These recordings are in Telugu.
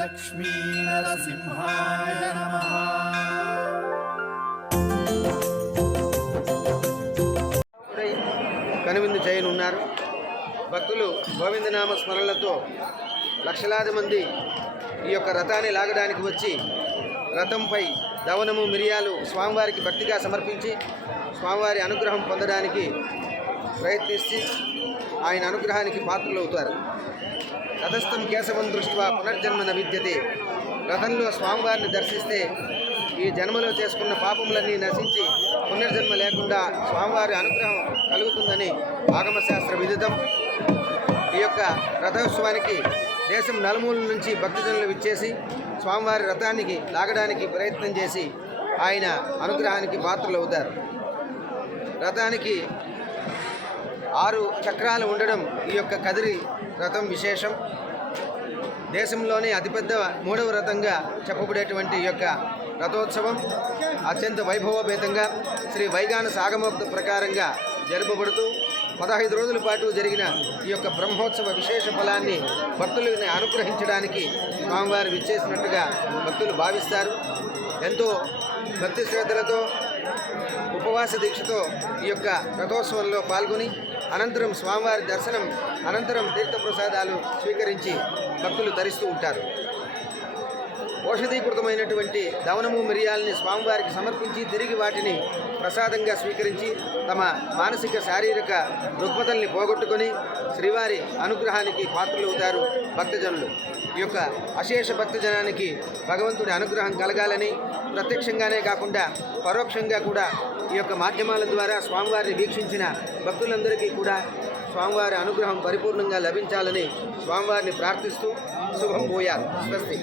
लक्ष्मी नरसिंहाय नमः। కనువిందు చేయనున్నారు. భక్తులు గోవిందనామ స్మరణలతో లక్షలాది మంది ఈ యొక్క రథాన్ని లాగడానికి వచ్చి రథంపై దవనము మిరియాలు స్వామివారికి భక్తిగా సమర్పించి స్వామివారి అనుగ్రహం పొందడానికి ప్రయత్నిస్తే ఆయన అనుగ్రహానికి పాత్రలవుతారు. రథస్థం కేశవం దృష్ట్యా పునర్జన్మ న విద్యతే. రథంలో స్వామివారిని దర్శిస్తే ఈ జన్మలో చేసుకున్న పాపములన్నీ నశించి పునర్జన్మ లేకుండా స్వామివారి అనుగ్రహం కలుగుతుందని ఆగమశాస్త్ర విదితం. ఈ యొక్క రథోత్సవానికి దేశం నలుమూల నుంచి భక్తజనులు విచ్చేసి స్వామివారి రథానికి లాగడానికి ప్రయత్నం చేసి ఆయన అనుగ్రహానికి పాత్రలు అవుతారు. రథానికి 6 చక్రాలు ఉండడం ఈ యొక్క కదిరి రథం విశేషం. దేశంలోనే అతిపెద్ద 3వ రథంగా చెప్పబడేటువంటి ఈ యొక్క రథోత్సవం అత్యంత వైభవోపేతంగా శ్రీ వైగానస ఆగమోక్త ప్రకారంగా జరుపబడుతూ 15 రోజుల పాటు జరిగిన ఈ యొక్క బ్రహ్మోత్సవ విశేష ఫలాన్ని భక్తులని అనుగ్రహించడానికి స్వామివారు విచ్చేసినట్టుగా భక్తులు భావిస్తారు. ఎంతో భక్తి శ్రద్ధలతో ఉపవాస దీక్షతో ఈ యొక్క రథోత్సవంలో పాల్గొని అనంతరం స్వామివారి దర్శనం అనంతరం తీర్థప్రసాదాలు స్వీకరించి భక్తులు తరిస్తూ ఉంటారు. ఔషధీకృతమైనటువంటి దవనము మిరియాలని స్వామివారికి సమర్పించి తిరిగి వాటిని ప్రసాదంగా స్వీకరించి తమ మానసిక శారీరక రుగ్మతల్ని పోగొట్టుకొని శ్రీవారి అనుగ్రహానికి పాత్రలవుతారు భక్తజనులు. ఈ యొక్క అశేష భక్తజనానికి భగవంతుడి అనుగ్రహం కలగాలని ప్రత్యక్షంగానే కాకుండా పరోక్షంగా కూడా ఈ యొక్క మాధ్యమాల ద్వారా స్వామివారిని వీక్షించిన భక్తులందరికీ కూడా స్వామివారి అనుగ్రహం పరిపూర్ణంగా లభించాలని స్వామివారిని ప్రార్థిస్తూ శుభం పోయారు. స్వస్తి.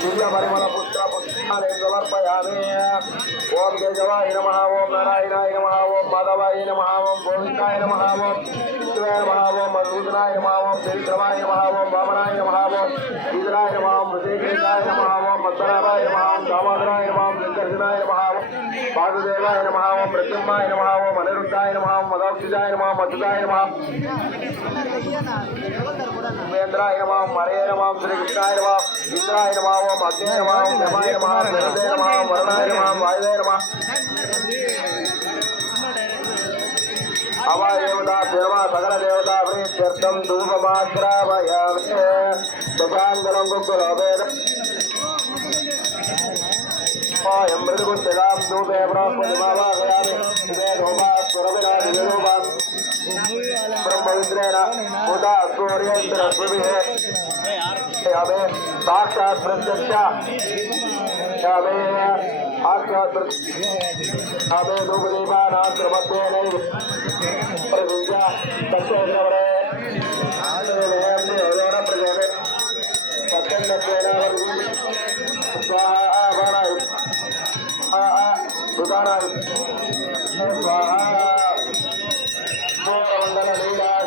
दिव्यपरिमलपुत्रपुष्पाणि समर्पयामि। ओम केशवाय नमः, ओम नारायणाय नमः, ओम माधवाय नमः, ओम गोविंदाय नमः, ओम शिवाय नमः, ओम मधुसूदनाय नमः, ओम त्रिविक्रमाय नमः, ओम वामनाय नमः, ओम ईश्वराय नमः, ओम हृदयकेशाय नमः, ओम पद्मनाभाय नमः, ओम दामोदराय नमः, ओम शंकरजनाय नमः, ओम वासुदेवाय नमः, ओम प्रद्युम्नाय नमः, ओम अनिरुद्धाय नमः, ओम मदोक्षजाय नमः, ओम अच्युताय नमः, उपेन्द्राय नमः, ओम हरे नमः, ओम श्रीकृष्णाय नमः, इंद्राय नमः, ओम अग्ने नमः, ओम यमाय नमः, ओम गरुडे नमः, ओम वरुणाय नमः, ओम वायुवे नमः। अवादेवता देवा सकल देवता प्रीत्यर्थं धूपमाग्रापयामि। दशाङ्गलं कुकुलवेद यं मृदुकुञ्चलां धूपे बृहस्पतिमावाहयामि। शिवे धूपास्वरविराजरूपान् ब्रह्मविद्रेण उदा सूर्येन्द्रस्मिभिः यामे साक्षात् प्रत्यक्ष यामे साक्षात् यामे धूपदीपानान्तर्मध्येनैव प्रविद्या तस्यैकवरे आदिवेदन प्रजने सत्यन्नत्वेन स्वाहा भराय सुदानाय स्वाहा मोरमंडल लीलाय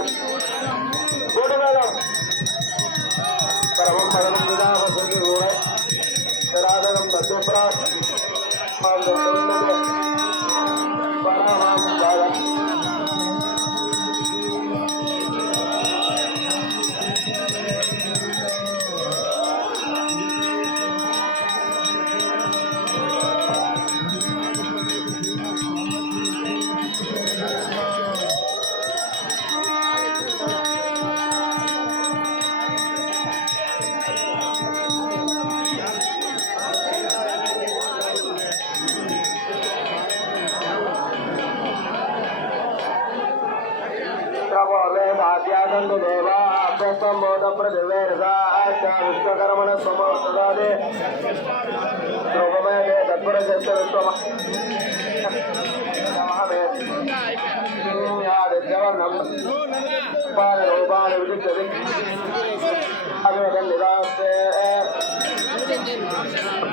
गुडवेदम परमं परमं विदावसंगे गोरे राधनम दत्तप्रा मांगल्ये परमं दादा देवा अभ्यस्तमोद प्रतिवेरसा विश्वकर्मण समोदे द्रवमय दे तत्पर जैसे विश्वम याद जवनम पाद रोबान विदितरि अवेदन निरासे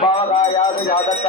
बाधा याद यादक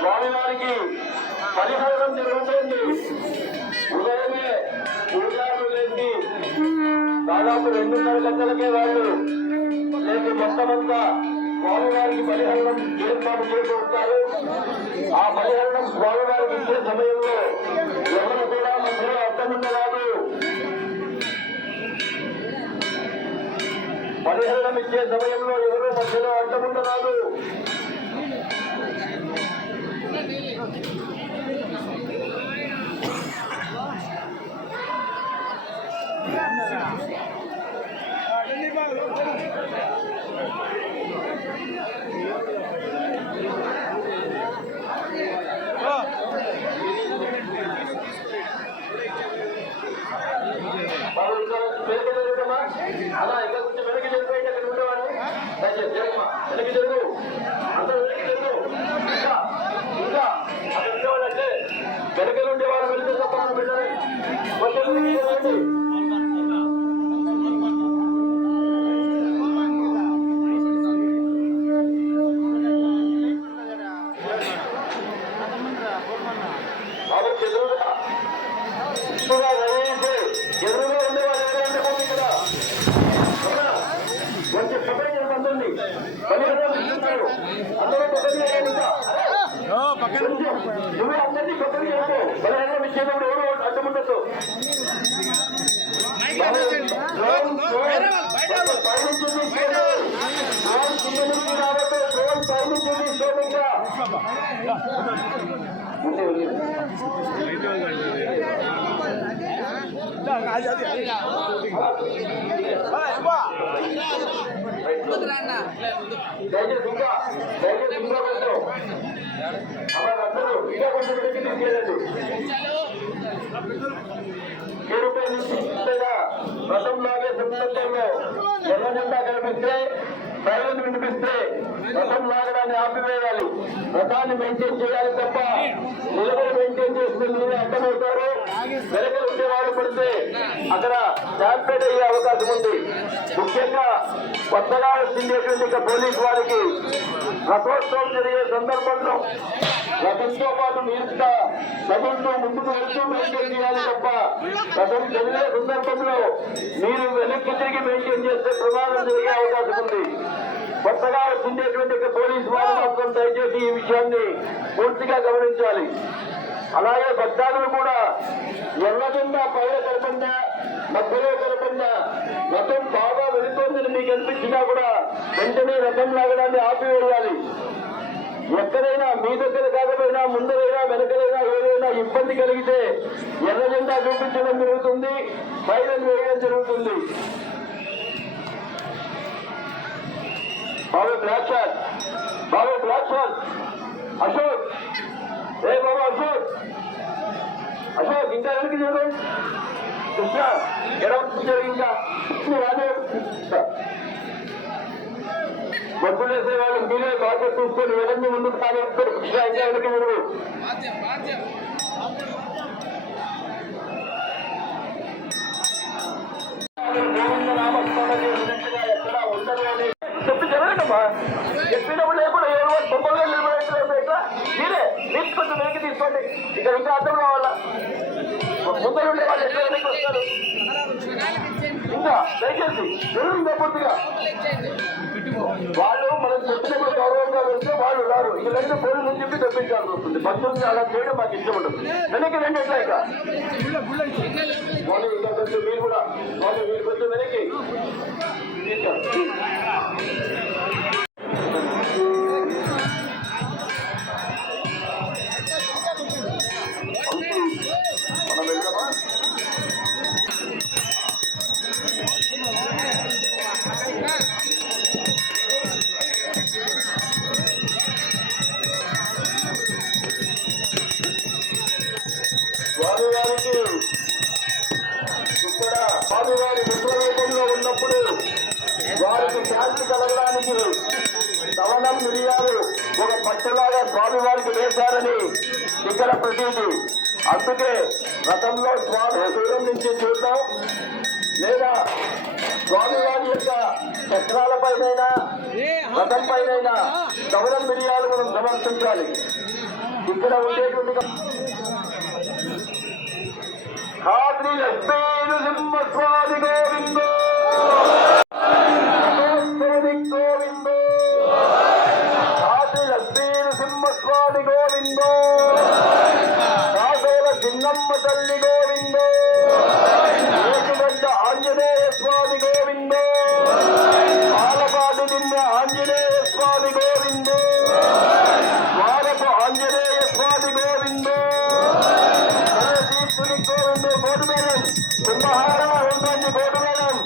స్వామివారికి పరిహారం జరుగుతుంది. ఉదయమే పూజారులు లేచి దాదాపు 2:30 గంటలకే వాళ్ళు లేచి మొత్తమంతా స్వామివారికి పరిహరణం ఏర్పాటు చేసి ఉంటారు. ఆ పరిహరణం స్వామివారికి ఇచ్చే సమయంలో ఎవరు కూడా మధ్యలో అడ్డముండరాదు. పరిహరణం ఇచ్చే సమయంలో ఎవరు మధ్యలో అడ్డముండరాదు. అలా ఇంకా కొంచెం వెనక్కి జరిగిపోయింది అక్కడ ఉండేవాళ్ళు దయచేసి జరగమ్మా వెనక్కి జరుగు అందరూ వెనక్కి జరుగు ఇంకా ఇంకా అక్కడ ఉండేవాళ్ళు అంటే వెనకలు ఉండేవాళ్ళు వెళ్తే తప్ప వెళ్ళండి కొంచెం వెనక్కి జరగండి కాబట్టి ఎదురుగా ఎదురుగా ఉండేవాళ్ళు ఎవరంటే పోతే ఇక్కడ కొంచెం సపరేట్ చేస్తుంది అందరూ పక్కన నువ్వు అందరినీ పక్కన చేసుకో బలహీన విషయంలో ఎవరు అడ్డుకుంటూ రథం లాగే సందర్భంలో ఎర్ర జెండా కనిపిస్తే సైలెంట్ వినిపిస్తే రథం లాగడాన్ని ఆపివేయాలి రథాన్ని మెయింటైన్ చేయాలి తప్ప నిలబడి మెయింటైన్ చేస్తే మీరే అర్థమవుతారు వెనక ఉండే వాళ్ళు పడితే అక్కడ స్టాంపేడ్ అయ్యే అవకాశం ఉంది ముఖ్యంగా కొత్తగా వచ్చిండేటువంటి పోలీసు వారికి రథోత్సవం జరిగే సందర్భంలో రథంతో పాటు మీరుత రథంతో ముందుకు వెళ్తూ మెయింటైన్ చేయాలి తప్ప రథం జరిగే సందర్భంలో మీరు వెనక్కి తిరిగి మెయింటైన్ చేస్తే ప్రమాదం జరిగే అవకాశం ఉంది కొత్తగా వచ్చిండేటువంటి పోలీసు వారు మాత్రం దయచేసి ఈ విషయాన్ని పూర్తిగా గమనించాలి అలాగే భక్తాదులు కూడా ఎర్ర జెండా పైన కలపండా మధ్యలో కలపండా రథం బాగా వెళుతోందని మీకు అనిపించినా కూడా వెంటనే రథం లాగడాన్ని ఆపివేయాలి ఎక్కడైనా మీ దగ్గర కాకపోయినా ముందరైనా వెనకలైనా ఏదైనా ఇబ్బంది కలిగితే ఎర్ర జెండా చూపించడం జరుగుతుంది సైరన్ వేయడం జరుగుతుంది బాబు బ్లాక్ షాట్ బాబు బ్లాక్ షాట్ అశోక్ ఏ బాబు అశోక్ అశోక్ ఇంకా వెనక్కి చూడు కృష్ణ ఎడవ ఇంకా మధ్యలో వేసే వాళ్ళు మీరే బాగా చూసుకొని వెనక్కి ముందుకు సాగేస్తారు కృష్ణ ఇంకా వెనక్కి చూడు ఎక్కడా ఉండదు అని చెప్పి జరగడమ్మా చెప్పినప్పుడు లేకుండా ఏదో తొంభైగా నిలబడేట్లేదు ఎట్లా మీరే మీకు కొంచెం వెనక్కి తీసుకోండి ఇక్కడ ఇంకా అర్థం కావాలా ముందర ఉండే వాళ్ళు ఎట్లా వెనక్కి వస్తారు ఇంకా దయచేసి జరుగుతుందా పూర్తిగా వాళ్ళు మనం చెప్పినప్పుడు గౌరవంగా వెళ్తే వాళ్ళు రారు ఇలాంటి పోలీసు అని చెప్పి తెప్పించాల్సి వస్తుంది భక్తులు అలా చేయడం మాకు ఇష్టం ఉండదు వెనక్కి రండి ఎట్లా ఇక వాళ్ళు ఇంకా కొంచెం మీరు కూడా వాళ్ళు మీరు కొంచెం వెనక్కి మనం వెళ్దామా స్వామివారికి ఇక్కడ స్వామివారి విశ్వరూపంలో ఉన్నప్పుడు వారికి శాంతి కలగడానికి దవనం మిరియాలు ఒక పట్టలాగా స్వామివారికి వేశారని ఇక్కడ ప్రతీతి అందుకే రథంలో స్వామి దూరం నుంచి చూద్దాం లేదా స్వామివారి యొక్క చక్రాలపైనైనా రథం పైనైనా దవనం మిరియాలు మనం సమర్పించాలి ఇక్కడ ఉండేటువంటి ఖాద్రి లక్ష్మీ సింహస్వామి గోవిందో గోవిందో ఖాద్రి లక్ష్మీ సింహస్వామి గోవిందో కాటోల చిన్నమ్మ తల్లి గోవిందో ఏసుగడ్డ ఆంజనేయ స్వామి గోవిందో ఆలపాటి నిన్న ఆంజనేయ స్వామి గోవిందో ద్వారపు ఆంజనేయ స్వామి గోవిందో గోవిందో బోటు మేళం కుంభహార ఉందండి బోటు మేళం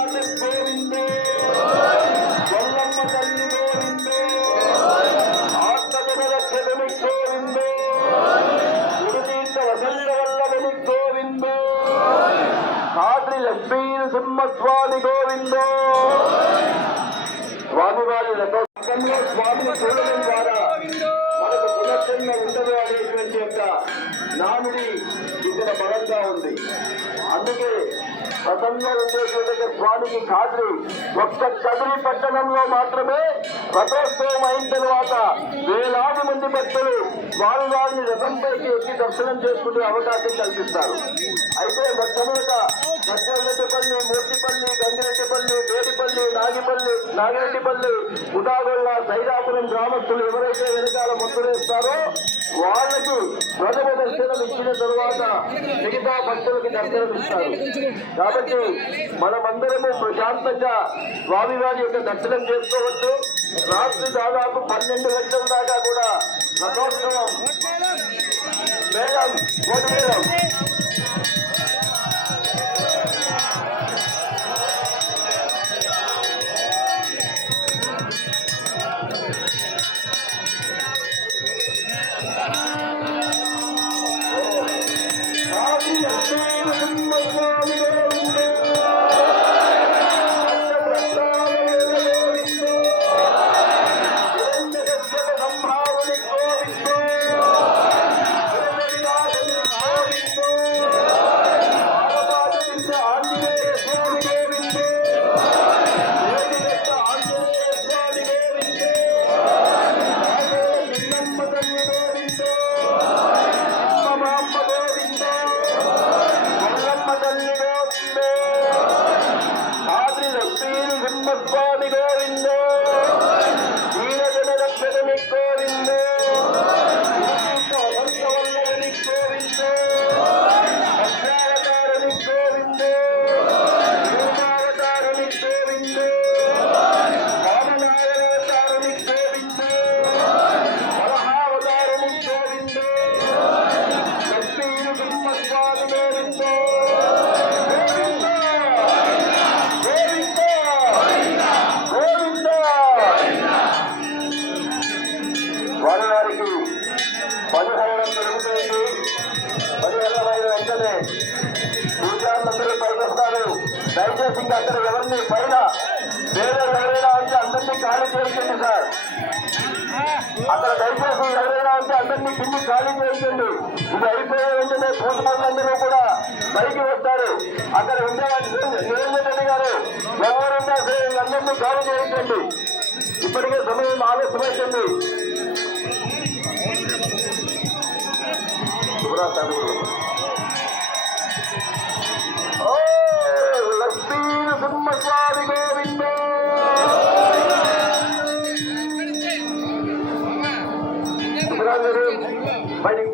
గోవిందో గొల్లమ్మ తల్లి గోవిందో ఆత్మజనరక్షకుని గోవిందో గురుతీర్థ వసంత వల్లభని గోవిందో కాద్రి లక్ష్మీ సింహస్వామి గోవిందో. స్వామివారి రథంలో స్వామిని చూడడం ద్వారా మనకు పునర్జన్మ ఉండదు అనేటువంటి యొక్క నానుడి ఇక్కడ బలంగా ఉంది. అందుకే రథంలో ఉండేటువంటి స్వామికి కాద్రి ఒక్క కదిరి పట్టణంలో మాత్రమే రథోత్సవం అయిన తర్వాత వేలాది మంది భక్తులు స్వామివారిని రథంపైకి ఎక్కి దర్శనం చేసుకునే అవకాశం కల్పిస్తారు. అయితే మొట్టమొదట సత్యరెడ్డిపల్లి, మూర్తిపల్లి, గంగిరెడ్డిపల్లి, వేడిపల్లి, నాగిరెడ్డిపల్లి, ఉదాగొల్ల, సైదాపురం గ్రామస్తులు ఎవరైతే వెనకాల మొత్తులేస్తారో వాళ్ళకి ప్రథమ దర్శనం ఇచ్చిన తరువాత మిగతా భక్తులకి దర్శనం ఇస్తారు. కాబట్టి మనమందరము ప్రశాంతంగా స్వామివారి యొక్క దర్శనం చేసుకోవచ్చు. రాత్రి దాదాపు 12 గంటల దాకా కూడా రథోత్సవం మేళం కోటివేలం స్వామి గోవిందో దీనజనరక్షకుని గోవిందో వల్లభని గోవిందో అక్షావతారుని గోవిందో రూపావతారుని గోవిందో వామనావతారుని గోవిందో వరహావతారుని గోవిందో లక్ష్మీ నృసింహస్వామి గోవిందో వారికి పరిహారం జరుగుతుంది. పరిహారమైన వెంటనే పూజారులందరూ పైకొస్తారు. దయచేసి ఇంకా అక్కడ ఎవరిని పైన వేరే ఎవరైనా అంటే అందరినీ ఖాళీ చేయించండి సార్. అక్కడ దయచేసి ఎవరైనా అంటే అందరినీ కింది ఖాళీ చేయించండి. ఇది అయిపోయే వెంటనే పూజలందరూ కూడా పైకి వస్తారు. అక్కడ ఉండేవాళ్ళు నిరంజన్ రెడ్డి గారు ఎవరున్నా సరే అందరినీ ఖాళీ చేయించండి. ఇప్పటికే సమయం ఆలస్యమైంది. లక్ష్మీ నృసింహస్వామి గోవిందో బయటికి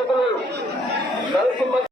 అక్షతలు నరసింహ